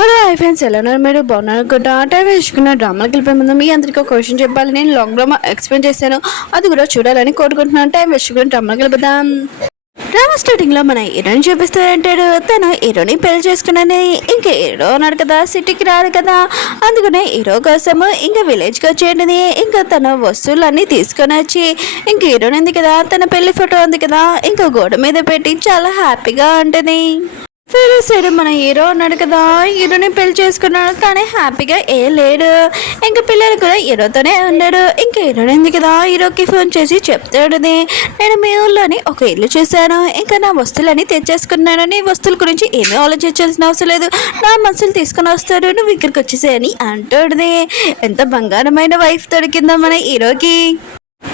Hello hi friends, ఎలా ఉన్నారు? మీరు బాగున్నారు కదా? టైం వేసుకున్న డ్రామాకి వెళ్ళిపోయే ముందు మీ అందరికీ ఒక క్వశ్చన్ చెప్పాలి. నేను లాంగ్ డ్రామా ఎక్స్ప్లెయిన్ చేశాను, అది కూడా చూడాలని కోరుకుంటున్నాను. టైం వేసుకున్న డ్రామాకి వెళ్ళిపోదాం. డ్రామా స్టార్టింగ్ లో మన హీరోని చూపిస్తూ అంటాడు. తను హీరోని పెళ్లి చేసుకున్నాని ఇంకా హీరో ఉన్నాడు కదా, సిటీకి రాడు కదా, అందుకనే హీరో కోసము ఇంకా విలేజ్కి వచ్చేయండి. ఇంకా తన వస్తువులన్నీ తీసుకొని వచ్చి ఇంక హీరోని ఉంది కదా, తన పెళ్లి ఫోటో ఉంది కదా, ఇంకా గోడ మీద పెట్టి చాలా హ్యాపీగా ఉంటుంది. వేరే సైడ్ మన హీరో ఉన్నాడు కదా, హీరోని పెళ్లి చేసుకున్నాడు కానీ హ్యాపీగా ఏ లేడు. ఇంకా పిల్లలు కూడా హీరోతోనే ఉన్నాడు. ఇంకా హీరోని ఉంది కదా, హీరోకి ఫోన్ చేసి చెప్తాడు, నేను మీ ఊళ్ళోని ఒక ఇల్లు చూశాను, ఇంకా నా వస్తువులని తెచ్చేసుకున్నాను, నీ వస్తువుల గురించి ఏమీ ఆలోచించాల్సిన అవసరం లేదు, నా మనుషులు తీసుకుని వస్తాడు, నువ్వు ఇక్కడికి వచ్చేసేయని అంటాడు. ఎంత బంగారమైన వైఫ్ దొరికిందో మన హీరోకి.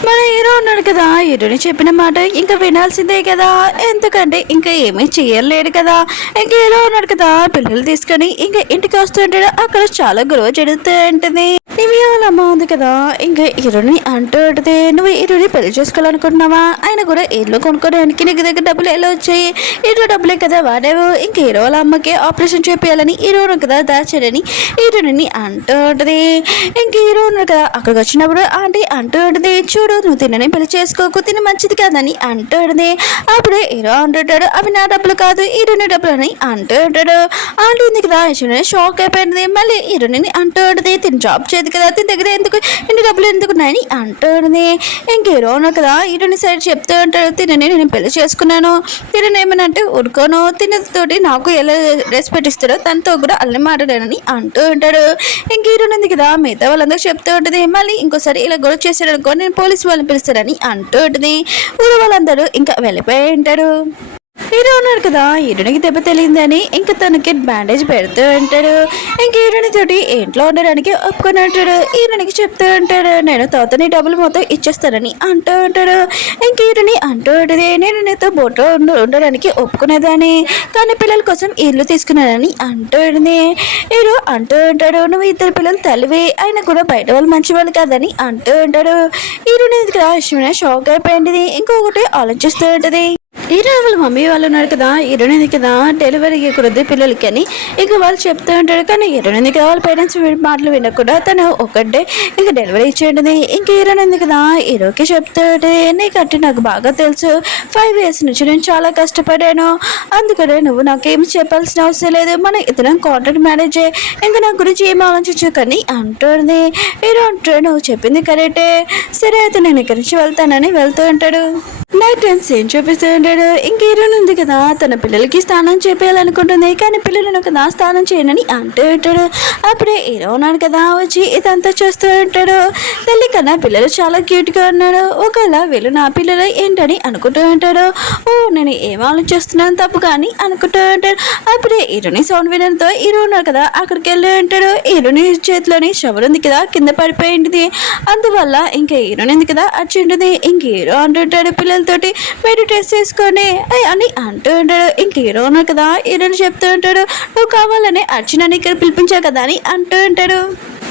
మన హీరో ఉన్నాడు కదా, హీరోని చెప్పిన మాట ఇంకా వినాల్సిందే కదా, ఎందుకంటే ఇంకా ఏమీ చేయలేడు కదా. ఇంకా హీరో ఉన్నాడు కదా, పిల్లలు తీసుకొని ఇంకా ఇంటికి వస్తుంటాడు. అక్కడ చాలా గొడవ జరుగుతూ ఉంటుంది. నివి వాళ్ళ అమ్మ ఉంది కదా, ఇంకా హీరోని అంటూ ఉంటుంది, నువ్వు హీరోని పెళ్లి చేసుకోవాలనుకుంటున్నావా, ఆయన కూడా ఇల్లు కొనుక్కోవడానికి నీకు దగ్గర డబ్బులు ఎలా వచ్చాయి, హీరో డబ్బులే కదా వాడేవు, ఇంకా హీరో వాళ్ళ అమ్మకి ఆపరేషన్ చేయాలని హీరోను కదా దాచాడని హీరోని అంటూ ఉంటుంది. ఇంక హీరో ఉన్నాడు కదా, అక్కడికి వచ్చినప్పుడు ఆంటీ అంటూ ఉంటుంది, చూడు నువ్వు తినని పెళ్లి చేసుకోకు, తిన మంచిది కాదని అంటాడు. అప్పుడే హీరో అంటుంటాడు, అవి నా డబ్బులు కాదు హీరోని డబ్బులు అని అంటుంటాడు. ఆంటీ ఉంది కదా, షాక్ అయిపోయింది. మళ్ళీ హీరోని అంటుంది, తిని జాబ్ చేయదు కదా, తిని దగ్గర ఎందుకు ఇన్ని డబ్బులు ఎందుకున్నాయని అంటుంది. ఇంక హీరో ఉన్నాడు కదా, హీరోని సైడ్ చెప్తూ ఉంటాడు, తినని నేను పెళ్లి చేసుకున్నాను, తినని ఏమనంటే ఊరుకోను, తినతోటి నాకు ఎలా రెస్పెక్ట్ ఇస్తాడో తనతో కూడా అల్లి మాట్లాడానని అంటూ ఉంటాడు. ఇంక హీరోని ఉంది కదా, మిగతా వాళ్ళందరూ చెప్తూ ఉంటుంది, మళ్ళీ ఇంకోసారి ఇలా గొడవ చేశాడు అనుకో నేను పోలీసు వాళ్ళని పిలుస్తారని అంటూ ఉంటుంది. ఊరు వాళ్ళందరూ ఇంకా వెళ్ళిపోయి ఉంటారు. హీరో ఉన్నాడు కదా, హీరోనికి దెబ్బ తెలియదని ఇంకా తనకి బ్యాండేజ్ పెడుతూ ఉంటాడు. ఇంక హీరోని తోటి ఇంట్లో ఉండడానికి ఒప్పుకొని అంటాడు. హీరోనికి చెప్తూ ఉంటాడు, నేను తోతని డబ్బులు మొత్తం ఇచ్చేస్తానని అంటూ ఉంటాడు. ఇంక హీరోని అంటూ ఉంటుంది, నేను నీతో బోట్లో ఉండడానికి ఒప్పుకునేదాన్ని, కానీ పిల్లల కోసం ఇల్లు తీసుకున్నానని అంటూ ఉంటుంది. హీరో అంటూ ఉంటాడు, నువ్వు ఇద్దరు పిల్లలు తల్లివి, ఆయన కూడా బయట వాళ్ళు మంచి వాళ్ళు కాదని అంటూ ఉంటాడు. హీరోని ఇష్టమైన షాక్ అయిపోయింది. ఇంకొకటి ఆలోచిస్తూ ఉంటుంది. హీరో వాళ్ళ మమ్మీ వాళ్ళు ఉన్నారు కదా, హీరోయిన్ కదా డెలివరీ కురద్దు పిల్లలకి అని ఇక వాళ్ళు చెప్తూ ఉంటాడు. కానీ హీరోయిన్ కదా వాళ్ళ పేరెంట్స్ మాటలు వినకుండా తను ఒకటే ఇక డెలివరీ ఇచ్చేయండి. ఇంక హీరోయిన్ కదా హీరోకి చెప్తాడు, నీకంటే నాకు బాగా తెలుసు, 5 years నుంచి నేను చాలా కష్టపడాను, అందుకనే నువ్వు నాకేమి చెప్పాల్సిన అవసరం లేదు, మన ఇద్దరం కాంట్రాక్ట్ మ్యారేజ్, ఇంకా నా గురించి ఏమి ఆలోచించు కానీ అంటుంది. హీరో అంటాడు, నువ్వు చెప్పింది కరెక్టే, సరే అయితే నేను ఇక్కడి నుంచి వెళ్తానని వెళ్తూ ఉంటాడు. నైట్ టైమ్స్ ఏం చూపిస్తూ ఉంటాడు. ఇంక హీరోయిన్ ఉంది కదా, తన పిల్లలకి స్నానం చేయాలనుకుంటుంది, కానీ పిల్లలను కదా స్నానం చేయనని అంటూ ఉంటాడు. అప్పుడే హీరో ఉన్నాడు కదా వచ్చి ఇదంతా చేస్తూ ఉంటాడు. తల్లి కన్నా పిల్లలు చాలా క్యూట్గా ఉన్నాడు, ఒకవేళ వీళ్ళు నా పిల్లలు ఏంటని అనుకుంటూ ఉంటాడు. ఓ నేను ఏం ఆలోచిస్తున్నాను తప్పు కానీ అనుకుంటూ ఉంటాడు. అప్పుడే హీరోని సౌండ్ వినడంతో హీరో ఉన్నాడు కదా అక్కడికి వెళ్ళి ఉంటాడు. హీరోని చేతిలోని షవర్ ఉంది కదా కింద పడిపోయింది, అందువల్ల ఇంకా హీరోని ఉంది కదా వచ్చి ఉంటుంది. ఇంక హీరో అంటుంటాడు, పిల్లలతోటి మెడిటేట్ చేసుకొని అని అంటూ ఉంటాడు. ఇంక హీరో ఉన్నాడు కదా, హీరోని చెప్తూ ఉంటాడు, నువ్వు కావాలని అర్చనని ఇక్కడ పిలిపించావు కదా అని అంటూ ఉంటాడు.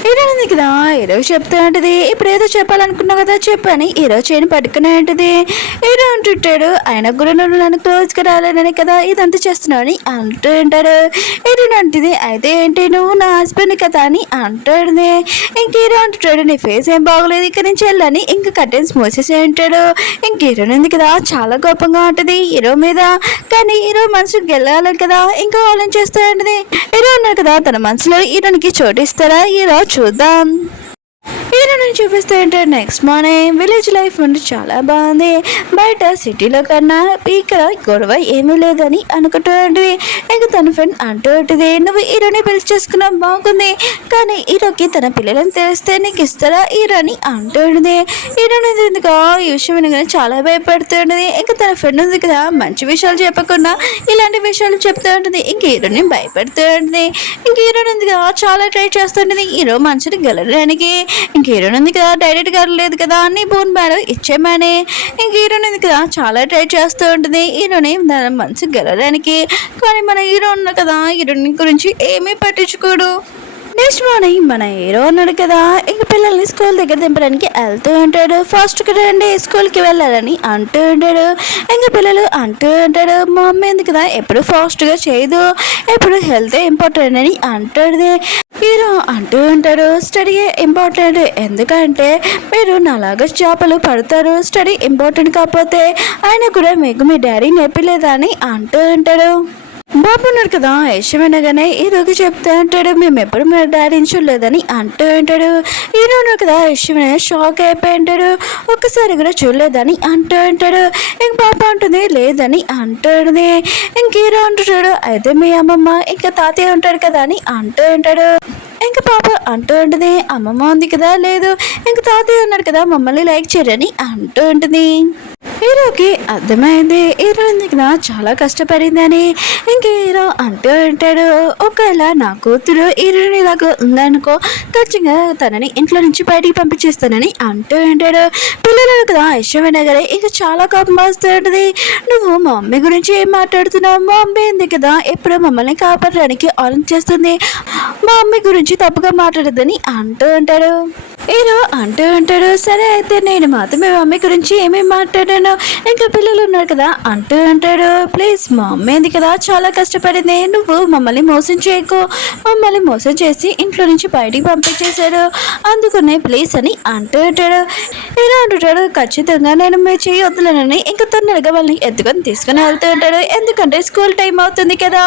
హీరోయిన్ ఉంది కదా, హీరో చెప్తూ ఉంటుంది, ఇప్పుడు ఏదో చెప్పాలనుకున్నావు కదా చెప్పని హీరో చేయని పట్టుకునే ఉంటుంది. హీరో అంటుంటాడు, ఆయన కూడా నువ్వు నన్ను క్లోజ్గా రాలేనని కదా ఇదంతా చేస్తున్నావు అని అంటూ ఉంటాడు. హీరోయిన్ అంటుంది, అయితే ఏంటి నువ్వు నా హస్బెండ్ కదా అని అంటాడు. ఇంక హీరో అంటుంటాడు, నీ ఫేస్ ఏం బాగోలేదు ఇక్కడ నుంచి వెళ్ళని ఇంకా కర్టెన్స్ మూసేసే ఉంటాడు. ఇంక హీరోయిన్ ఉంది కదా చాలా కోపంగా ఉంటుంది హీరో మీద, కానీ హీరో మనసుకు గెలవాలి కదా ఇంకా ఆలోచన చేస్తూ ఉంటుంది. హీరో ఉన్నారు కదా, తన మనసులో హీరోనికి చోటు ఇస్తారా హీరో చూద్దాం. హీరోని చూపిస్తూ ఉంటాడు. నెక్స్ట్ మార్నింగ్ విలేజ్ లైఫ్ అంటే చాలా బాగుంది, బయట సిటీలో కన్నా ఇక్కడ గొడవ ఏమీ లేదని అనుకుంటూ ఉంటుంది. ఇంకా తన ఫ్రెండ్ అంటూ ఉంటుంది, నువ్వు హీరోని పెళ్లి చేసుకున్నావు బాగుంది, కానీ హీరోకి తన పిల్లలను తెలిస్తే నీకు ఇస్తారా హీరోని అంటూ ఉంటుంది. హీరోని ఎందుకు ఈ విషయం వినగానే చాలా భయపడుతూ ఉంటుంది. ఇంకా తన ఫ్రెండ్ ఉంది కదా మంచి విషయాలు చెప్పకుండా ఇలాంటి విషయాలు చెప్తూ ఉంటుంది. ఇంక హీరోని భయపడుతూ ఉంటుంది. ఇంక హీరోని ఉంది కదా చాలా ట్రై చేస్తుంటుంది హీరో మనిషిని గెలవడానికి. ఇంక హీరోయిన్ ఉంది కదా డైరెక్ట్గా లేదు కదా నీ బోన్ బ్యారో ఇచ్చేమని. ఇంక హీరోయిన్ ఉంది కదా చాలా ట్రై చేస్తూ ఉంటుంది హీరోని దాని మనసు గెలవడానికి, కానీ మన హీరో ఉన్న కదా హీరోయిన్ గురించి ఏమీ పట్టించుకోడు. నెక్స్ట్ మార్నింగ్ మన హీరో ఉన్నాడు కదా, ఇంక పిల్లల్ని స్కూల్ దగ్గర దింపడానికి వెళ్తూ ఉంటాడు. ఫాస్ట్గా రండి స్కూల్కి వెళ్ళాలని అంటూ ఉంటాడు. ఇంకా పిల్లలు అంటూ ఉంటాడు, మా అమ్మ ఎందుకు కదా ఎప్పుడు ఫాస్ట్గా చేయదు, ఎప్పుడు హెల్త్ ఇంపార్టెంట్ అని అంటాడు. హీరో అంటూ ఉంటాడు, స్టడీ ఇంపార్టెంట్, ఎందుకంటే మీరు నాలాగా చేపలు పడతారు, స్టడీ ఇంపార్టెంట్ కాకపోతే ఆయన కూడా మీకు మీ డాడీ నేర్పలేదా అని అంటూ ఉంటాడు. బాబు ఉన్నాడు కదా, యశ్ వినగానే హీరోకి చెప్తా అంటాడు, మేము ఎప్పుడు మీ డాడీని చూడలేదని అంటూ ఉంటాడు. హీరో ఉన్నాడు కదా, యశ్ వినగానే షాక్ అయిపోయి ఉంటాడు, ఒక్కసారి కూడా చూడలేదని అంటూ ఉంటాడు. ఇంక పాప అంటుంది లేదని అంటుంది. ఇంక హీరో అంటాడు, అయితే మీ అమ్మమ్మ ఇంకా తాతయ్య ఉంటాడు కదా అని అంటూ ఉంటాడు. ఇంకా పాప అంటూ ఉంటుంది, అమ్మమ్మ ఉంది కదా, లేదు ఇంక తాతయ్య ఉన్నాడు కదా, మమ్మల్ని లైక్ చేయరని అంటూ ఉంటుంది. హీరోకి అర్థమైంది హీరో కదా చాలా కష్టపడిందని. ఇంక హీరో అంటూ ఉంటాడు, ఒకవేళ నా కూతురు హీరోని ఇలాగ ఉందనుకో ఖచ్చితంగా తనని ఇంట్లో నుంచి బయటికి పంపించేస్తానని అంటూ ఉంటాడు. పిల్లలు కదా ఇష్టమైనగానే ఇంకా చాలా కోపం వస్తూ ఉంటుంది. నువ్వు మా మమ్మీ గురించి ఏం మాట్లాడుతున్నావు, మా మమ్మీ ఉంది కదా ఎప్పుడు మమ్మల్ని కాపాడడానికి ఆలోచిస్తుంది, మా మమ్మీ గురించి తప్పుగా మాట్లాడద్దని అంటూ ఉంటాడు. హీరో అంటూ ఉంటాడు, సరే అయితే నేను మాత్రం మీ మమ్మీ గురించి ఏమేమి మాట్లాడాను, ఇంకా పిల్లలు ఉన్నారు కదా అంటూ అంటాడు, ప్లీజ్ మా అమ్మ ఏంది కదా చాలా కష్టపడింది, నువ్వు మమ్మల్ని మోసం చేయకు, మమ్మల్ని మోసం చేసి ఇంట్లో నుంచి బయటికి పంపించేశాడు, అందుకనే ప్లీజ్ అని అంటూ ఉంటాడు. హీరో అంటుంటాడు, ఖచ్చితంగా నేను మీరు చేయొద్దులేనని ఇంకా తొందరగా వాళ్ళని ఎత్తుకొని తీసుకుని వెళ్తూ ఉంటాడు, ఎందుకంటే స్కూల్ టైం అవుతుంది కదా.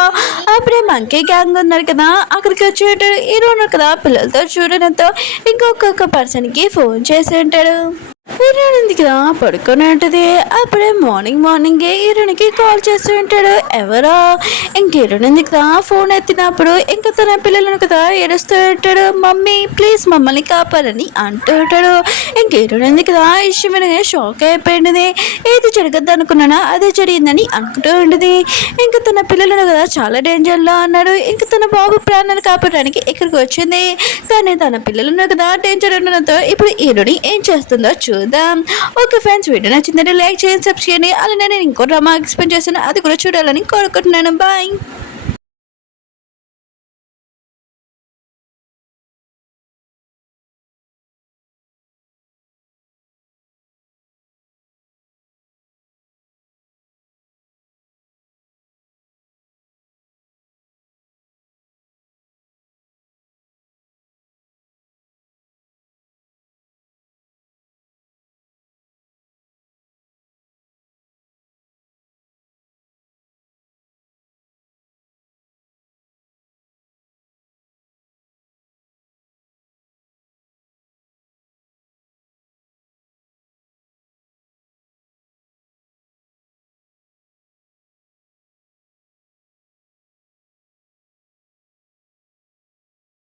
అప్పుడే మంకీ గ్యాంగ్ ఉన్నారు కదా అక్కడికి వచ్చి ఉంటాడు. హీరో ఉన్నారు కదా పిల్లలతో చూడడంతో ఇంకొక పర్సన్కి ఫోన్ చేసి ఉంటాడు. హీరోయిన్ కదా పడుకొని ఉంటుంది. అప్పుడే మార్నింగే హీరోయిన్కి కాల్ చేస్తూ ఉంటాడు. ఎవరో ఇంక హీరోయిన్ కదా ఫోన్ ఎత్తినప్పుడు ఇంకా తన పిల్లలను కదా ఏడుస్తూ ఉంటాడు, మమ్మీ ప్లీజ్ మమ్మల్ని కాపాలని అంటూ ఉంటాడు. ఇంక హీరోయిన్ కదా ఇష్టమైన షాక్ అయిపోయింది, ఏది జరగద్దు అనుకున్నానా అదే జరిగిందని అనుకుంటూ ఉంటుంది. ఇంకా తన పిల్లలను కదా చాలా డేంజర్లో అన్నాడు. ఇంకా తన బాబు ప్రాణాలు కాపాడడానికి ఇక్కడికి వచ్చింది, కానీ తన పిల్లలను కదా డేంజర్ ఉండడంతో ఇప్పుడు హీరోని ఏం చేస్తుందో చూద్దాం. ఓకే ఫ్రెండ్స్, వీడియో నచ్చిందంటే లైక్ చేయండి, సబ్స్క్రైబ్ చేయండి. అలానే నేను ఇంకో డ్రామా ఎక్స్ప్లెయిన్ చేస్తాను, అది కూడా చూడాలని కోరుకుంటున్నాను. బాయ్.